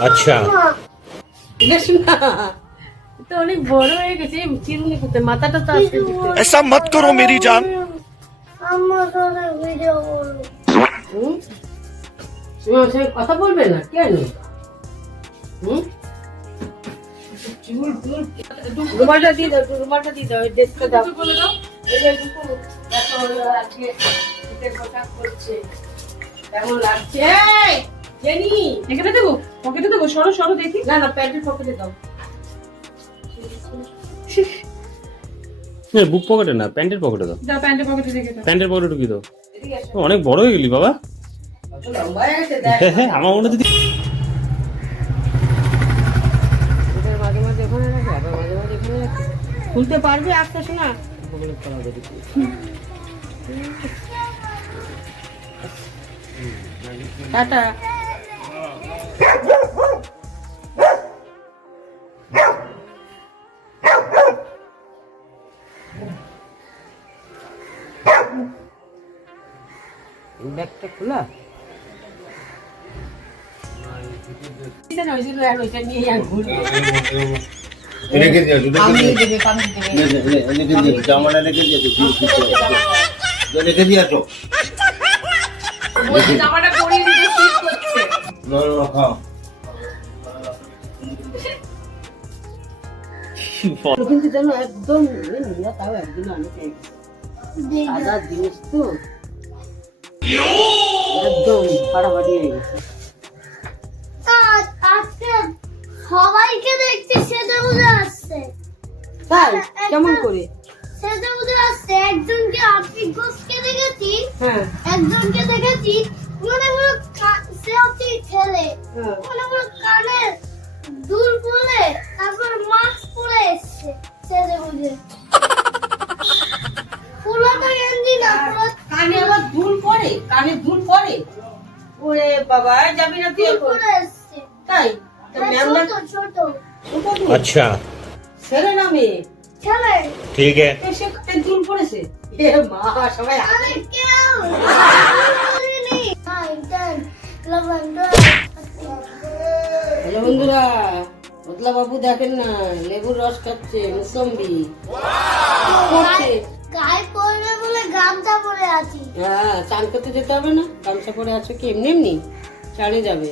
अच्छा তো অনেক বড় হয়ে গেছে চিরুনি করতে মাথাটা তো আসছে ऐसा मत करो मेरी जान। কথা বলবে না কেন রুমালটা দিয়ে দাও রুমালটা দিয়ে দাও ডেস্কটা দাও বলে দাও কেমন লাগছে জেনি এখানে দেবো পকেটে দেবো সরো সরো দেখি না না প্যান্টের পকেটে দাও বুক পকেটে না প্যান্টের পকেটে দাও। দাও প্যান্টের পকেটে রেখে দাও প্যান্টের পকেটে ঢুকিয়ে দাও। এদিকে আসো অনেক বড় হয়ে গেলি বাবা। কত লম্বা হয়ে গেছে দেখ আমার মনে যদি এটার মাঝে মাঝে ওখানে রাখে আবার মাঝে মাঝে এখানে রাখে খুলতে পারবে আস্তে শোনা টাটা ব্যাগটা খোলা রেখে দিও আমি দেবে কামি দেবে জামাটা রেখে দিও রেখে দিও তো জামাটা পরিয়ে দিতে শীত করছে খাও কিন্তু যেন একদম নিরা তাও একদিন অনেক সাদা জিনিস তো একদম ফাড়াফাড়ি হয়ে গেছে আজকে সবাইকে দেখছি সেজে বুঝে আসছে তাই কেমন করে সেজে বুঝে আসছে একজনকে আর্থিক ঘোষকে দেখেছি হ্যাঁ একজনকে দেখেছি মনে হলো সে হচ্ছে ছেলে হ্যাঁ। মনে হলো কানে দুল পরে তারপর মাস্ক পরে এসছে সেজে বুঝে পুরোটা গেঞ্জি না পুরো কানে আবার দুল পরে কানে দুল পরে ওরে বাবা যাবি না তুই দুল এখন? পরে এসছে তাই তা ম্যাম না ছোট ছোট अच्छा ছেলে না মেয়ে ছেলে ठीक है। এসে কানে দুল পড়েছে এ মা সবাই আরে কেউ বলিনি 9 10 11 হ্যালো বন্ধুরা বদলা বাবু দেখেন না লেবুর রস খাচ্ছে মুসম্বি করছে গায়ে পড়বে বলে গামছা পরে আছি হ্যাঁ চান করতে যেতে হবে না গামছা পরে আছো কি এমনি এমনি চানে যাবে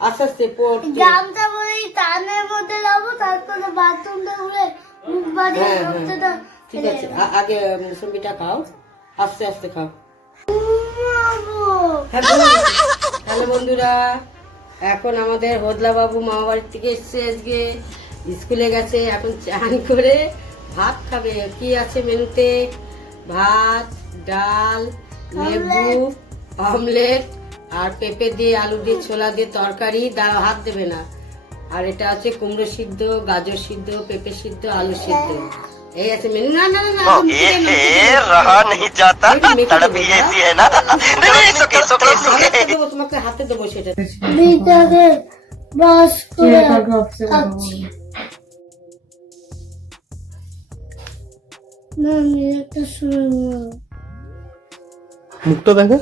আস্তে আস্তে পড়তে গামছা পরে টানের মধ্যে যাবো তারপরে বাথরুমটা ঘুরে মুখ বাড়িয়ে হ্যাঁ, করতে হ্যাঁ। ঠিক আছে আগে মুসম্বিটা খাও আস্তে আস্তে খাও হ্যাঁ হ্যালো বন্ধুরা এখন আমাদের হোদলা বাবু মামা বাড়ির থেকে এসছে আজকে স্কুলে গেছে এখন চান করে ভাত খাবে কি আছে মেনুতে ভাত ডাল লেবু অমলেট আর পেঁপে দিয়ে আলু দিয়ে ছোলা দিয়ে তরকারি হাত দেবে না আর এটা আছে কুমড়ো সিদ্ধ গাজর সিদ্ধ পেঁপে সিদ্ধ আলু সিদ্ধ এই আছে মেনু না না না रहा नहीं जाता तड़प ही ऐसी है ना। नहीं তোমাকে হাতে দেবো সেটা বিটাকে বাস করে খাচ্ছি না আমি একটা শুনে মুখটা দেখে